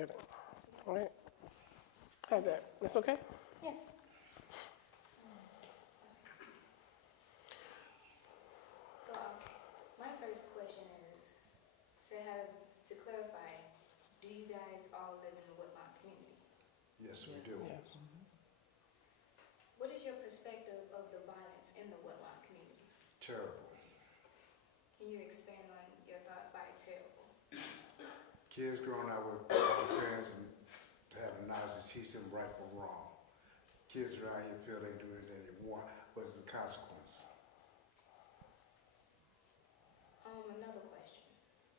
at it. All right. Have that. That's okay? Yes. So my first question is, to clarify, do you guys all live in the Woodlawn community? Yes, we do. Yes. What is your perspective of the violence in the Woodlawn community? Terrible. Can you expand on your thought by terrible? Kids growing up with parents and having knowledge to teach them right from wrong. Kids around here feel they do it anymore, but it's a consequence. Another question.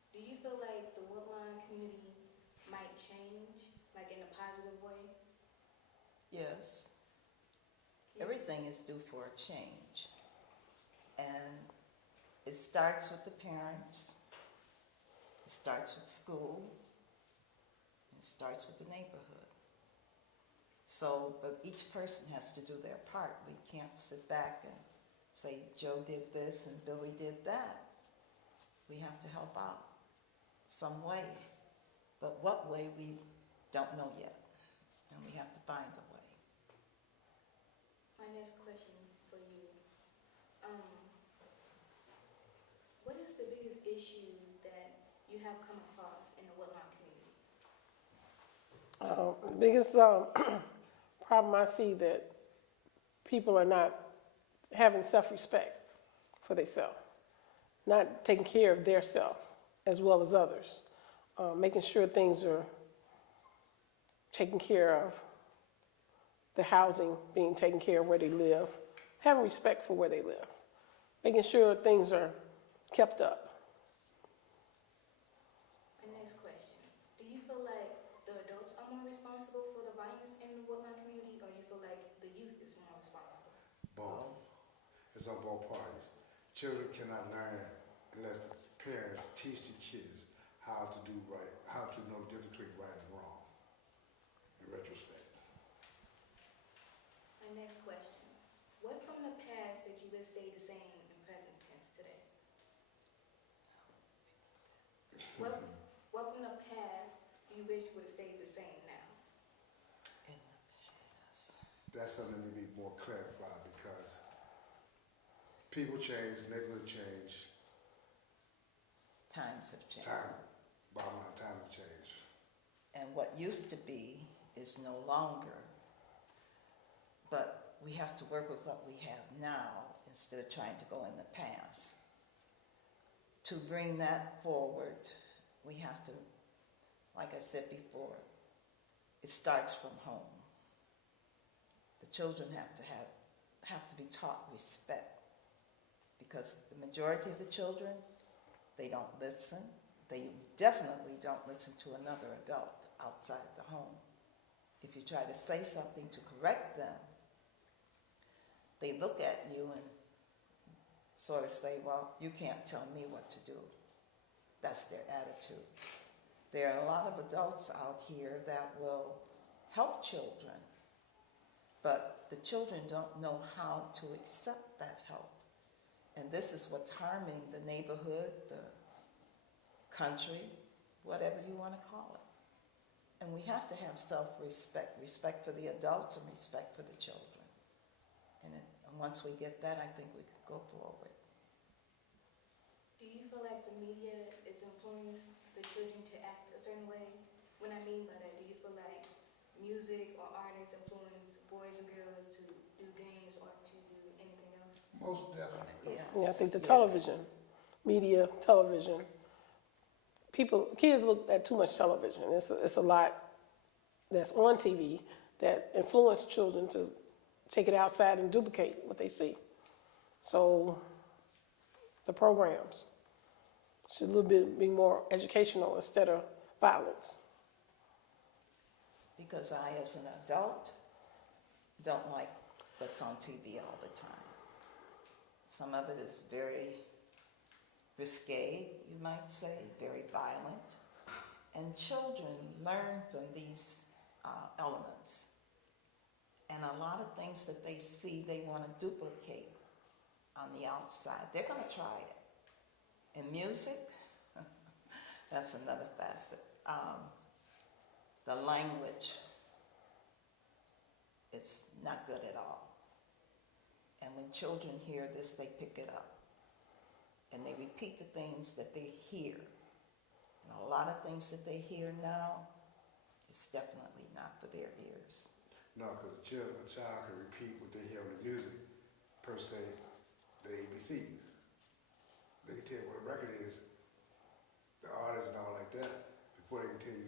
Do you feel like the Woodlawn community might change, like in a positive way? Yes, Yes. everything is due for a change. And it starts with the parents, it starts with school, it starts with the neighborhood. So, but each person has to do their part. We can't sit back and say Joe did this and Billy did that. We have to help out some way. But what way, we don't know yet. And we have to find a way. My next question for you. What is the biggest issue that you have come across in the Woodlawn community? The biggest problem I see that people are not having self-respect for themselves, not taking care of their self as well as others, making sure things are taken care of, the housing being taken care of where they live, having respect for where they live, making sure things are kept up. My next question. Do you feel like the adults are more responsible for the violence in the Woodlawn community, or do you feel like the youth is more responsible? Both. It's on both parties. Children cannot learn unless the parents teach the kids how to do right, how to know the difference between right and wrong, in retrospect. My next question. What from the past that you wish stayed the same in present tense today? What from the past do you wish would have stayed the same now? In the past. That's something that needs to be more clarified because people change, neighborhood change, Times have changed. bottom line, time to change. And what used to be is no longer. But we have to work with what we have now instead of trying to go in the past. To bring that forward, we have to, like I said before, it starts from home. The children have to be taught respect, because the majority of the children, they don't listen. They definitely don't listen to another adult outside the home. If you try to say something to correct them, they look at you and sort of say, well, you can't tell me what to do. That's their attitude. There are a lot of adults out here that will help children, but the children don't know how to accept that help. And this is what's harming the neighborhood, the country, whatever you want to call it. And we have to have self-respect, respect for the adults and respect for the children. And once we get that, I think we can go forward. Do you feel like the media is influencing the children to act a certain way? What I mean by that, do you feel like music or artists influence boys and girls to do games or to do anything else? Most definitely. Yes. Yeah, I think the Yes. television, media, television, kids look at too much television. It's a lot that's on TV that influence children to take it outside and duplicate what they see. So the programs should a little bit be more educational instead of violence. Because I, as an adult, don't like what's on TV all the time. Some of it is very risque, you might say, very violent. And children learn from these elements. And a lot of things that they see, they want to duplicate on the outside. They're going to try it. And music, that's another facet. the language, it's not good at all. And when children hear this, they pick it up. And they repeat the things that they hear. And a lot of things that they hear now, it's definitely not for their ears. No, because a child can repeat what they hear on the music, per se, the ABCs. They can tell you what a record is, the artist and all like that, before they can tell you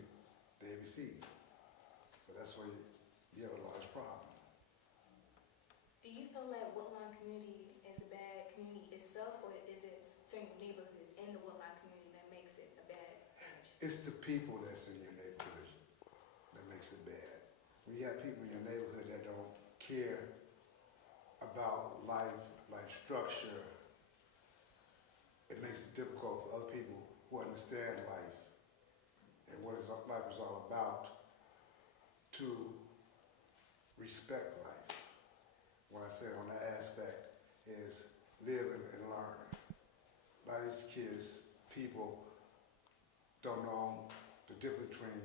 the ABCs. So that's where you have a large problem. Do you feel like Woodlawn community is a bad community itself, or is it certain neighborhoods in the Woodlawn community that makes it a bad image? It's the people that's in your neighborhood that makes it bad. When you have people in your neighborhood that don't care about life structure, it makes it difficult for other people who understand life and what life is all about to respect life. What I say on that aspect is live and learn. A lot of these kids, people don't know the difference between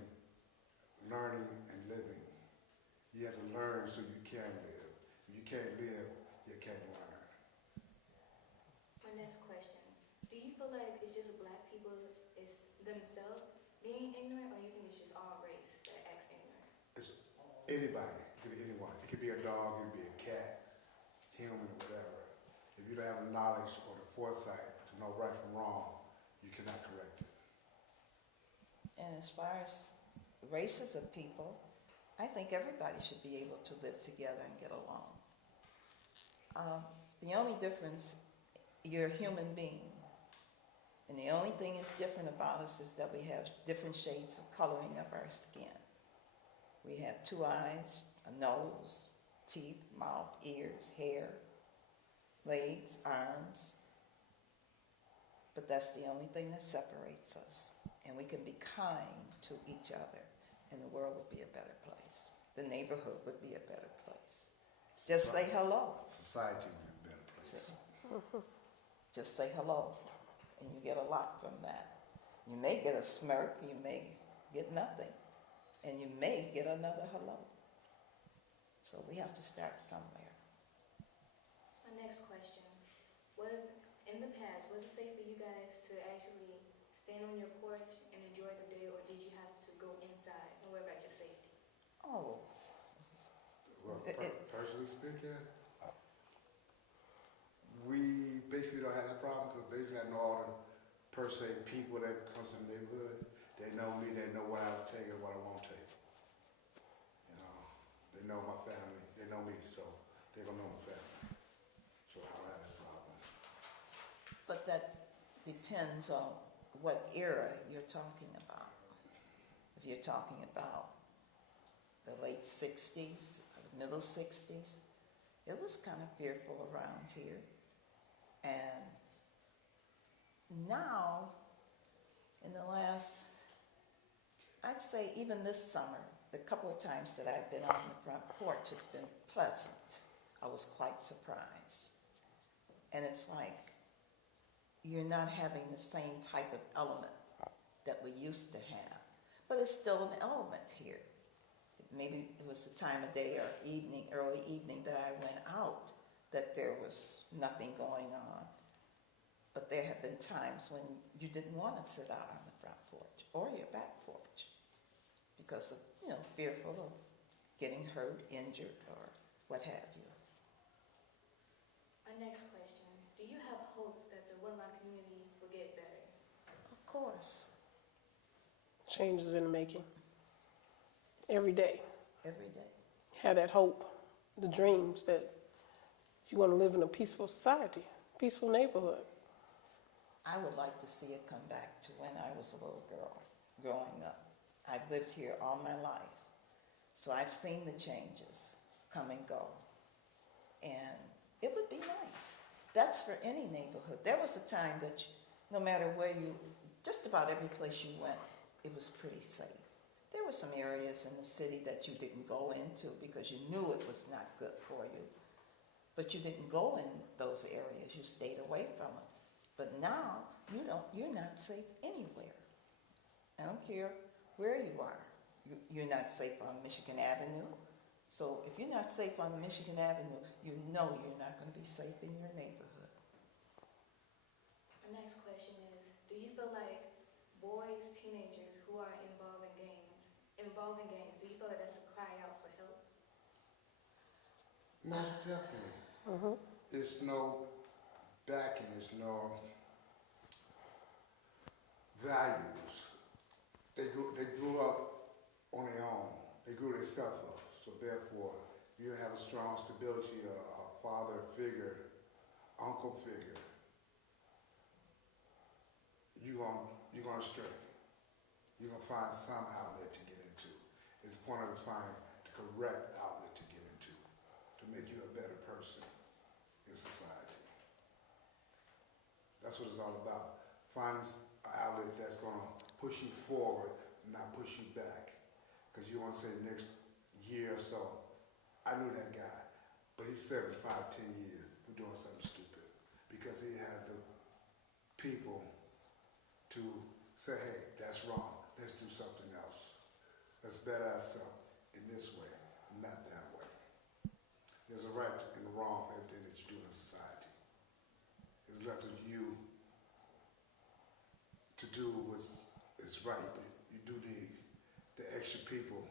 learning and living. You have to learn so you can live. If you can't live, you can't learn. My next question, do you feel like it's just black people, it's themselves being ignorant, or you think it's just all race that acts ignorant? It's anybody. It could be anyone. It could be a dog, it could be a cat, human, or whatever. If you don't have the knowledge or the foresight to know right from wrong, you cannot correct it. And as far as races of people, I think everybody should be able to live together and get along. The only difference, you're a human being. And the only thing that's different about us is that we have different shades of coloring of our skin. We have 2 eyes, a nose, teeth, mouth, ears, hair, legs, arms. But that's the only thing that separates us. And we can be kind to each other, and the world would be a better place. The neighborhood would be a better place. Just say hello. Society would be a better place. Just say hello, and you get a lot from that. You may get a smirk, you may get nothing, and you may get another hello. So we have to start somewhere. My next question, in the past, was it safe for you guys to actually stand on your porch and enjoy the day, or did you have to go inside and worry about your safety? Oh, Well, personally speaking, we basically don't have that problem because basically I know all the per se people that comes in the neighborhood. They know me, they know what I'll take and what I won't take. You know, they know my family, they know me, so they're gonna know my family. So I don't have that problem. but that depends on what era you're talking about. If you're talking about the late 60s, middle 60s, it was kind of fearful around here. And now, in the last, I'd say even this summer, the couple of times that I've been on the front porch has been pleasant. I was quite surprised. And it's like, you're not having the same type of element that we used to have. But it's still an element here. Maybe it was the time of day or evening, early evening that I went out, that there was nothing going on. But there have been times when you didn't want to sit out on the front porch or your back porch because of, fearful of getting hurt, injured, or what have you. My next question, do you have hope that the Woodlawn community will get better? Of course, Changes in the making. Every day. every day. Have that hope, the dreams that you want to live in a peaceful society, peaceful neighborhood. I would like to see it come back to when I was a little girl growing up. I've lived here all my life, so I've seen the changes come and go. And it would be nice. That's for any neighborhood. There was a time that no matter where just about every place you went, it was pretty safe. There were some areas in the city that you didn't go into because you knew it was not good for you. But you didn't go in those areas. You stayed away from it. But now, you're not safe anywhere. I don't care where you are. you're not safe on Michigan Avenue. So if you're not safe on Michigan Avenue, you know you're not going to be safe in your neighborhood. My next question is, do you feel like boys, teenagers who are involved in gangs, do you feel like that's a cry out for help? Most definitely. It's no backing, it's no values. They grew up on their own. They grew themselves up. So therefore, you have a strong stability, a father figure, uncle figure. You're gonna stray. You're gonna find some outlet to get into. It's the point of finding the correct outlet to get into, to make you a better person in society. That's what it's all about. Finding an outlet that's gonna push you forward, not push you back. Because you want to say next year or so, I knew that guy, but he's 75, 10 years, we're doing something stupid. Because he had the people to say, hey, that's wrong, let's do something else. Let's better ourselves in this way, not that way. There's a right and a wrong for everything that you do in society. It's left to you to do what's right, but you do need the extra people